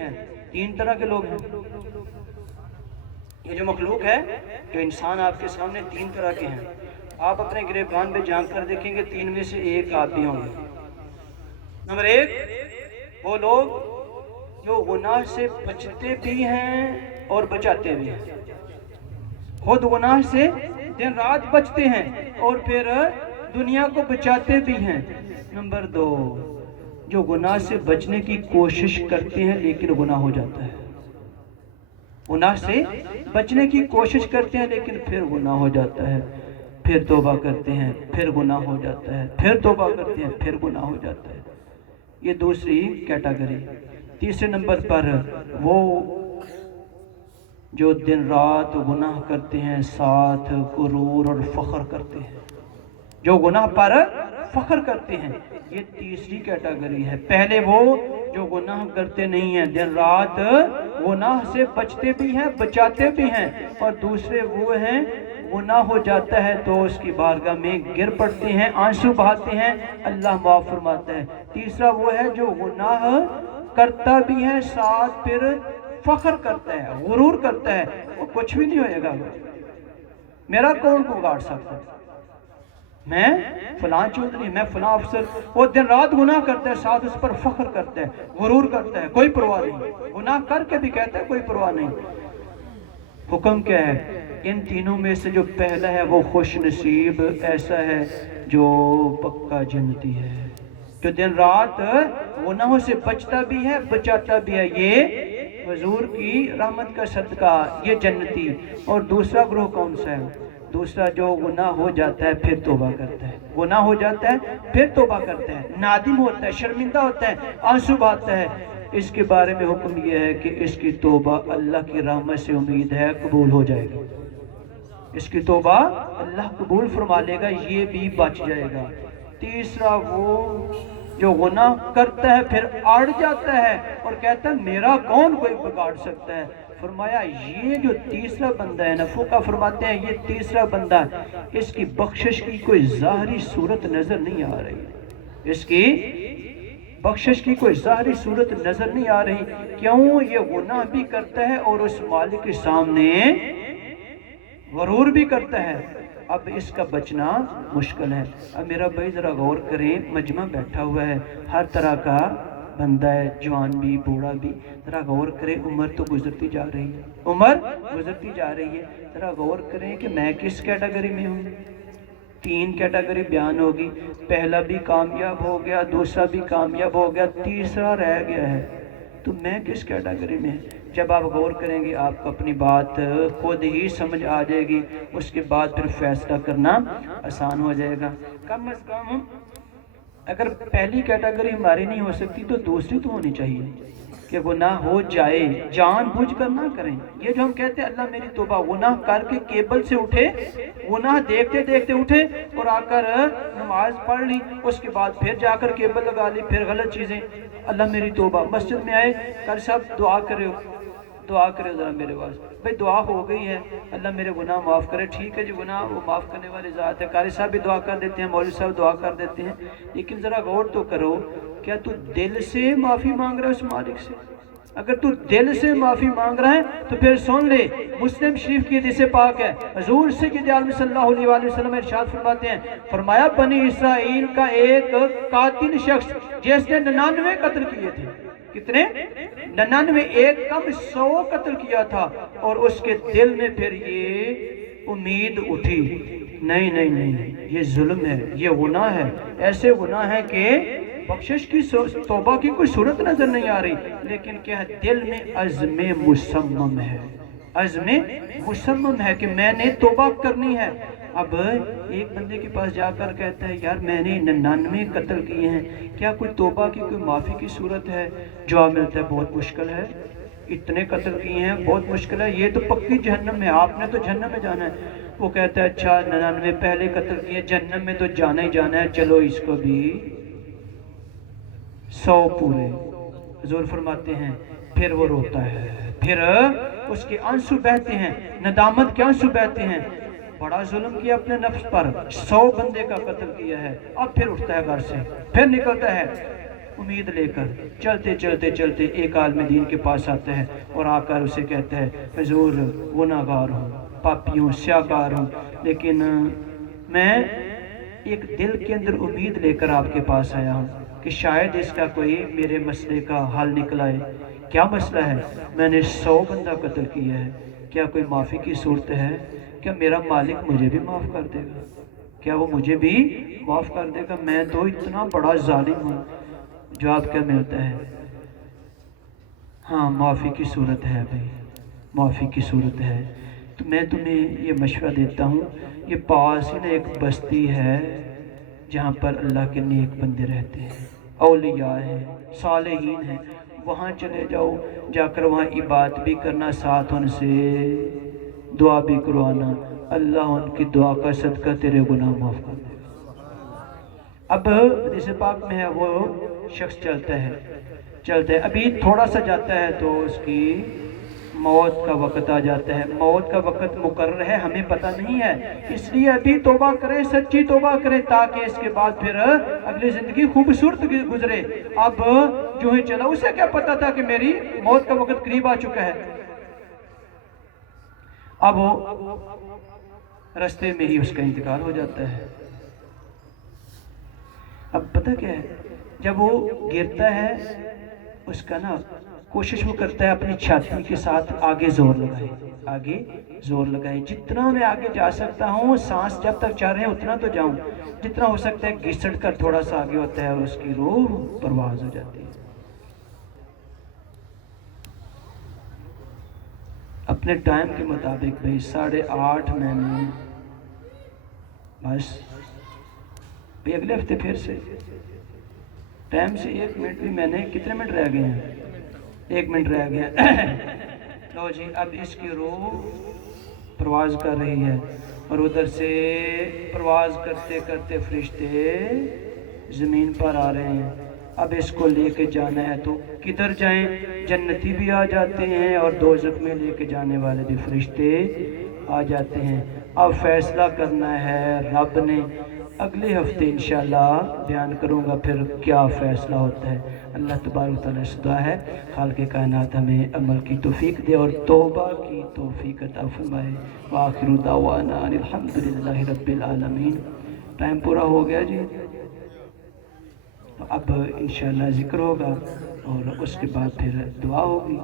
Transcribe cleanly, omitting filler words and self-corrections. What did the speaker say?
ہیں، تین طرح کے لوگ ہیں۔ یہ جو مخلوق ہے، جو انسان آپ کے سامنے تین طرح کے ہیں۔ آپ اپنے گریبان پہ جھانک کر دیکھیں گے، تین میں سے ایک آپ بھی ہوں گے۔ نمبر ایک، وہ لوگ جو گناہ سے بچتے بھی ہیں اور بچاتے بھی ہیں، خود گناہ سے دن رات بچتے ہیں اور پھر دنیا کو بچاتے بھی ہیں۔ نمبر دو، جو گناہ سے بچنے کی کوشش کرتے ہیں لیکن گناہ ہو جاتا ہے۔ گناہ سے بچنے کی کوشش کرتے ہیں لیکن پھر گناہ ہو جاتا ہے، پھر توبہ کرتے ہیں، پھر گناہ ہو جاتا ہے، پھر توبہ کرتے ہیں، پھر گناہ ہو جاتا ہے۔ یہ دوسری کیٹیگری۔ تیسرے نمبر پر وہ جو دن رات گناہ کرتے ہیں، ساتھ غرور اور فخر کرتے ہیں، جو گناہ پر فخر کرتے ہیں، یہ تیسری کیٹیگری ہے۔ پہلے وہ جو گناہ کرتے نہیں ہیں، دن رات گناہ سے بچتے بھی ہیں، بچاتے بھی ہیں، اور دوسرے وہ ہیں گناہ ہو جاتا ہے تو اس کی بارگاہ میں گر پڑتے ہیں، آنسو بہاتے ہیں، اللہ معاف فرماتا ہے۔ تیسرا وہ ہے جو گناہ کرتا بھی ہے، ساتھ پھر فخر کرتا ہے، غرور کرتا ہے، وہ کچھ بھی نہیں ہوئے گا، میرا کون کو گاڑ سکتا ہے، میں فلاں چودھری، میں فلاں افسر۔ وہ دن رات گناہ کرتا ہے، ساتھ اس پر فخر کرتا ہے، غرور کرتا ہے، کوئی پرواہ نہیں، گناہ کر کے بھی کہتا ہے کوئی پرواہ نہیں۔ حکم کیا ہے؟ ان تینوں میں سے جو پہلا ہے وہ خوش نصیب ایسا ہے جو پکا جنتی ہے، جو دن رات گناہوں سے بچتا بھی ہے، بچاتا بھی ہے، یہ حضور کی رحمت کا صدقہ، یہ جنتی۔ اور دوسرا گروہ کون سا ہے؟ دوسرا جو گناہ ہو جاتا ہے پھر توبہ کرتا ہے، گناہ ہو جاتا ہے پھر توبہ کرتا ہے، نادم ہوتا ہے، شرمندہ ہوتا ہے، آنسو بہاتا ہے۔ اس کے بارے میں حکم یہ ہے کہ اس کی توبہ اللہ کی رحمت سے امید ہے قبول ہو جائے گی، اس کی توبہ اللہ قبول فرما لے گا، یہ بھی بچ جائے گا۔ تیسرا وہ جو گناہ کرتا ہے پھر اڑ جاتا ہے اور کہتا ہے میرا کون کوئی بگاڑ سکتا ہے۔ فرمایا یہ جو تیسرا بندہ ہے، فقہا فرماتے ہیں یہ تیسرا بندہ، اس کی بخشش کی کوئی ظاہری صورت نظر نہیں آ رہی، اس کی بخشش کی کوئی ظاہری صورت نظر نہیں آ رہی۔ کیوں؟ یہ گناہ بھی کرتا ہے اور اس مالک کے سامنے غرور بھی کرتا ہے۔ اب اس کا بچنا مشکل ہے۔ اب میرا بھائی ذرا غور کریں، مجمع بیٹھا ہوا ہے، ہر طرح کا بندہ ہے، جوان بھی بوڑھا بھی، ذرا غور کریں، عمر تو گزرتی جا رہی ہے، عمر گزرتی جا رہی ہے، ذرا غور کریں کہ میں کس کیٹیگری میں ہوں۔ تین کیٹیگری بیان ہوگی، پہلا بھی کامیاب ہو گیا، دوسرا بھی کامیاب ہو گیا، تیسرا رہ گیا ہے، تو میں کس کیٹیگری میں؟ جب آپ غور کریں گے آپ کو اپنی بات خود ہی سمجھ آ جائے گی، اس کے بعد پھر فیصلہ کرنا آسان ہو جائے گا۔ کم از کم اگر پہلی کیٹیگری ہماری نہیں ہو سکتی تو دوسری تو ہونی چاہیے کہ گناہ ہو جائے، جان بوجھ کر نہ کریں۔ یہ جو ہم کہتے ہیں اللہ میری توبہ، گناہ کر کے کیبل سے اٹھے، گناہ دیکھتے دیکھتے اٹھے اور آ کر نماز پڑھ لی، اس کے بعد پھر جا کر کیبل لگا لی، پھر غلط چیزیں، اللہ میری توبہ۔ مسجد میں آئے، قاری صاحب دعا کرے ہو، دعا کرے ذرا میرے واسطے، بھئی دعا ہو گئی ہے، اللہ میرے گناہ معاف کرے، ٹھیک ہے جی، گناہ وہ معاف کرنے والی ذات ہے، قاری صاحب بھی دعا کر دیتے ہیں، مولوی صاحب دعا کر دیتے ہیں، لیکن ذرا غور تو کرو، کیا تو دل سے معافی مانگ رہا ہے اس مالک سے؟ اگر تو دل سے معافی مانگ رہا ہے تو پھر سن لے، مسلم شریف کی حدیث پاک ہے، حضور سید عالم صلی اللہ علیہ وآلہ وسلم ارشاد فرماتے ہیں، فرمایا بنی اسرائیل کا ایک قاتل شخص جس نے 99 قتل کیے تھے، کتنے؟ 99، ایک کم 100 قتل کیا تھا، اور اس کے دل میں پھر یہ امید اٹھی، نہیں نہیں نہیں، یہ ظلم ہے، یہ گناہ ہے، ایسے گناہ ہے کہ بخشش کی توبہ کی کوئی صورت نظر نہیں آ رہی، لیکن کیا ہے دل میں عزم مصمم ہے، عزم مصمم ہے کہ میں نے توبہ کرنی ہے۔ اب ایک بندے کے پاس جا کر کہتا ہے یار میں نے 99 قتل کیے ہیں، کیا کوئی توبہ کی کوئی معافی کی صورت ہے؟ جواب ملتا ہے بہت مشکل ہے، اتنے قتل کیے ہیں بہت مشکل ہے، یہ تو پکی جہنم ہے، آپ نے تو جہنم میں جانا ہے۔ وہ کہتا ہے اچھا 99 پہلے قتل کیے، جہنم میں تو جانا ہی جانا ہے، چلو اس کو بھی 100 پورے۔ حضور فرماتے ہیں پھر وہ روتا ہے، پھر اس کے آنسو بہتے ہیں، ندامت کے آنسو بہتے ہیں، بڑا ظلم کیا اپنے نفس پر، 100 بندے کا قتل کیا ہے، اب پھر اٹھتا ہے گھر سے، پھر نکلتا ہے، امید لے کر چلتے چلتے چلتے ایک عالم دین کے پاس آتا ہے اور آ کر اسے کہتا ہے حضور گناہ گار ہوں، پاپی ہوں، سیاہکار ہوں، لیکن میں ایک دل کے اندر امید لے کر آپ کے پاس آیا ہوں کہ شاید اس کا کوئی میرے مسئلے کا حل نکلائے۔ کیا مسئلہ ہے؟ میں نے 100 بندہ قتل کیا ہے، کیا کوئی معافی کی صورت ہے؟ کیا میرا مالک مجھے بھی معاف کر دے گا؟ کیا وہ مجھے بھی معاف کر دے گا؟ میں تو اتنا بڑا ظالم ہوں۔ جواب کیا ملتا ہے؟ ہاں معافی کی صورت ہے بھائی، معافی کی صورت ہے۔ تو میں تمہیں یہ مشورہ دیتا ہوں، یہ پاس ہی ایک بستی ہے جہاں پر اللہ کے نیک بندے رہتے ہیں، اولیاء ہیں، صالحین ہیں، وہاں چلے جاؤ، جا کر وہاں عبادت بھی کرنا، ساتھ ان سے دعا بھی کروانا، اللہ ان کی دعا کا صدقہ تیرے گناہ معاف کر دے گا۔ اب حدیث پاک میں ہے وہ شخص چلتا ہے ابھی تھوڑا سا جاتا ہے تو اس کی موت کا وقت آ جاتا ہے۔ موت کا وقت مقرر ہے، ہمیں پتہ نہیں ہے، اس لیے ابھی توبہ کرے، سچی توبہ کرے، تاکہ اس کے بعد پھر اگلی زندگی خوبصورت گزرے۔ اب جو ہی چلا، اسے کیا پتا تھا کہ میری موت کا وقت قریب آ چکا ہے؟ اب وہ رستے میں ہی اس کا انتقال ہو جاتا ہے۔ اب پتہ کیا ہے، جب وہ گرتا ہے، اس کا کوشش وہ کرتا ہے اپنی چھاتی کے ساتھ آگے زور لگائے، جتنا میں آگے جا سکتا ہوں، سانس جب تک چل رہے ہیں اتنا تو جاؤں، جتنا ہو سکتا ہے گھسٹ کر تھوڑا سا آگے ہوتا ہے اور اس کی روح پرواز ہو جاتی ہے۔ اپنے ٹائم کے مطابق بھائی 8:30 میں نے بس بھائی اگلے ہفتے پھر سے ٹائم سے 1 منٹ بھی، میں نے کتنے منٹ رہ گئے ہیں؟ 1 منٹ رہ گیا۔ لو جی، اب اس کی روح پرواز کر رہی ہے اور ادھر سے پرواز کرتے کرتے فرشتے زمین پر آ رہے ہیں۔ اب اس کو لے کے جانا ہے تو کدھر جائیں؟ جنتی بھی آ جاتے ہیں اور دوزخ میں لے کے جانے والے بھی فرشتے آ جاتے ہیں۔ اب فیصلہ کرنا ہے رب نے۔ اگلے ہفتے انشاءاللہ بیان کروں گا پھر کیا فیصلہ ہوتا ہے۔ اللہ تبارک و تعالیٰ سے دعا ہے خالق کائنات ہمیں عمل کی توفیق دے اور توبہ کی توفیق عطا فرمائے۔ وآخر دعوانا الحمدللہ رب العالمین۔ ٹائم پورا ہو گیا جی، اب انشاءاللہ ذکر ہوگا اور اس کے بعد پھر دعا ہوگی۔